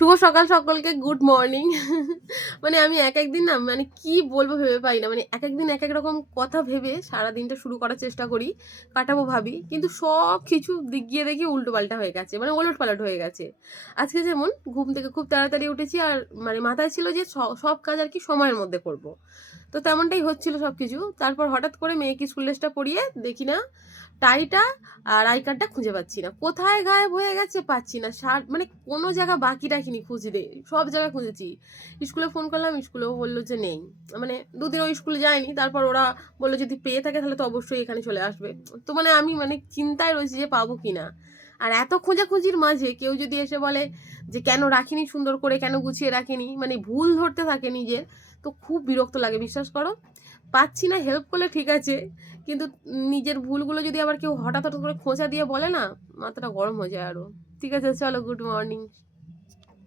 শুভ সকাল সকলকে, good morning. মানে আমি এক একদিন না মানে কি বলবো ভেবে পাই না, মানে এক একদিন এক এক রকম কথা ভেবে সারা দিনটা শুরু করার চেষ্টা করি, কাটাবো ভাবি, কিন্তু সব কিছু দিক গিয়ে দেখি উল্টো পাল্টা হয়ে গেছে, মানে ওলট পালট হয়ে গেছে। আজকে যেমন ঘুম থেকে খুব তাড়াতাড়ি উঠেছি, আর মানে মাথায় ছিল যে সব কাজ আর কি সময়ের মধ্যে করব। তো তেমনটাই হচ্ছিল সব কিছু। তারপর হঠাৎ করে মেয়েকে স্কুল ড্রেসটা পরিয়ে দেখি না টাইটা আর আই কার্ডটা খুঁজে পাচ্ছি না, কোথায় গায়েব হয়ে গেছে পাচ্ছি না। মানে কোনো জায়গা বাকি রাখিনি খুঁজতে, সব জায়গায় খুঁজেছি। স্কুলে ফোন করলাম, স্কুলেও বললো যে নেই। মানে দুদিন ওই স্কুলে যায়নি, তারপর ওরা বললো যদি পেয়ে থাকে তাহলে তো অবশ্যই এখানে চলে আসবে। তো মানে আমি মানে চিন্তায় রয়েছি যে পাবো কিনা। আর এত খোঁজাখুঁজির মাঝে কেউ যদি এসে বলে যে কেন রাখিনি সুন্দর করে, কেন গুছিয়ে রাখিনি, মানে ভুল ধরতে থাকে নিজের, তো খুব বিরক্ত লাগে, বিশ্বাস করো। পাচ্ছি না, হেল্প করলে ঠিক আছে, কিন্তু নিজের ভুলগুলো যদি আবার কেউ হঠাৎ হঠাৎ করে খোঁচা দিয়ে বলে না, মাথাটা গরম হয়ে যায় আরো। ঠিক আছে, চলো, গুড মর্নিং।